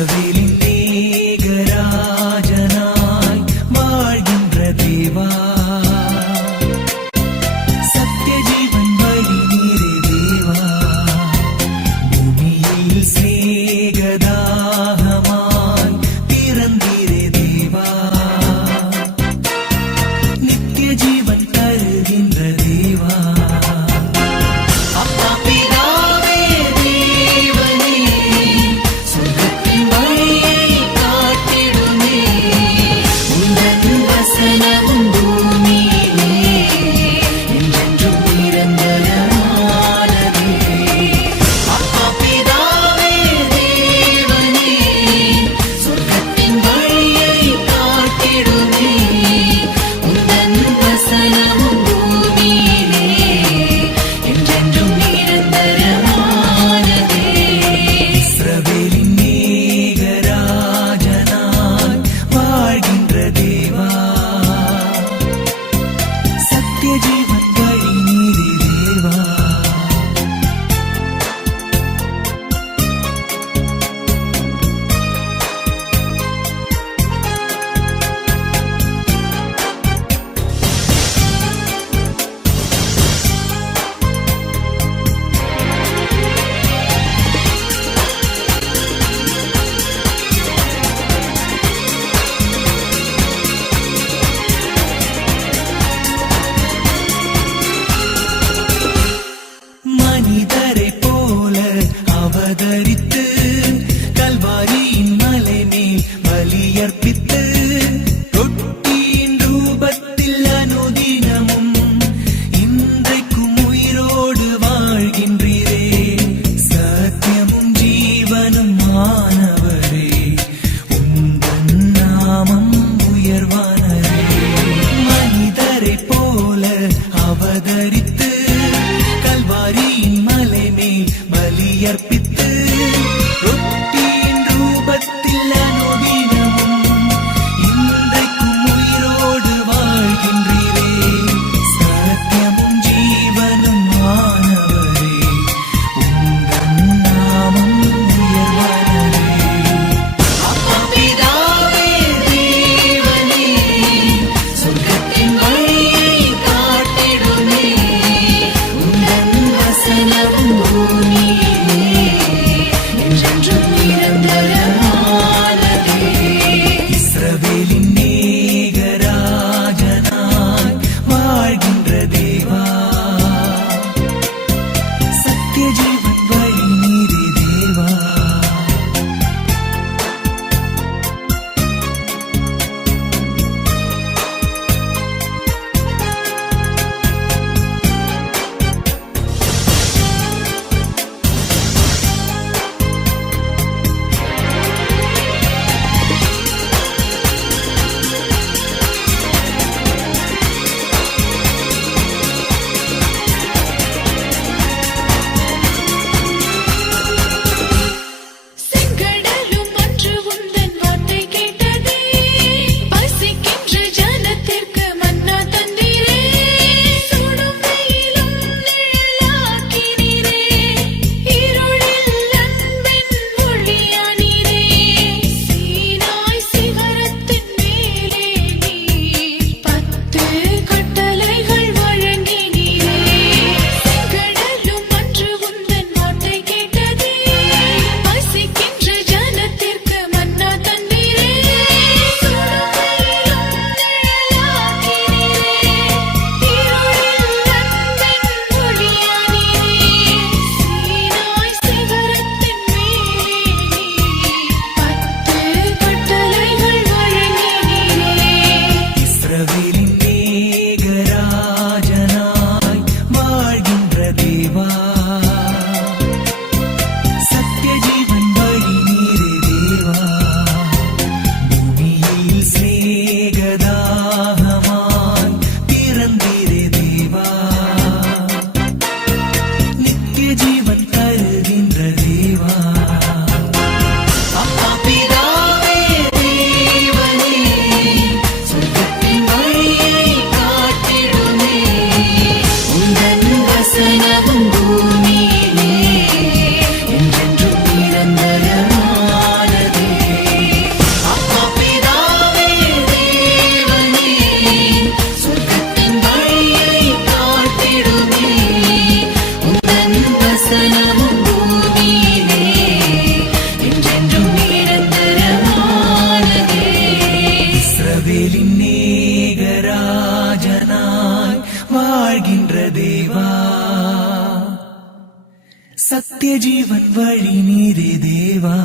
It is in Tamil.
இஸ்ரவேலின் மேகராஜனாய் வாழ்கின்ற தேவா, சத்திய ஜீவன் வழி நீரே தேவா, பூமியில் ஸ்நேகதாகமாய் பிறந்தீரே தேவா, நித்திய ஜீவன் தருகின்ற தேவா. மனிதரை போல அவதரித்து கல்வாரியின் மலை மேல் பலியர்ப்பித்து ரொட்டியின் ரூபத்தில் அனுதினமும் இன்றைக்கும் உயிரோடு வாழ்கின்றீரே, சத்தியமும் ஜீவனும் மாணவரே, உந்தன் நாமம் உயர்வானரே. மனிதரை போல அவதரித்து கல்வாரியின் மலை மேல் பலியர்ப்பித்து ரொட்டியின் ரூபத்தில் அனுதினமும் இன்றைக்கும் உயிரோடு வாழ்கின்றீரே, சத்தியமும் ஜீவனும் மாணவரே, உந்தன் நாமம் உயர்வானரே. அப்பா பிதாவே தேவனே, சொர்க்கத்தின் வழியை காட்டிடுமே, வசனமும் பூமியிலே என்றென்றும் நிரந்தரமானதே. இஸ்ரவேலின் மேகராஜனாய் வாழ்கின்ற தேவா, சத்திய ஜீவன் வழி நீரே தேவா. வசனமும் தேவா சத்திய ஜீவன் வழி நீரே தேவா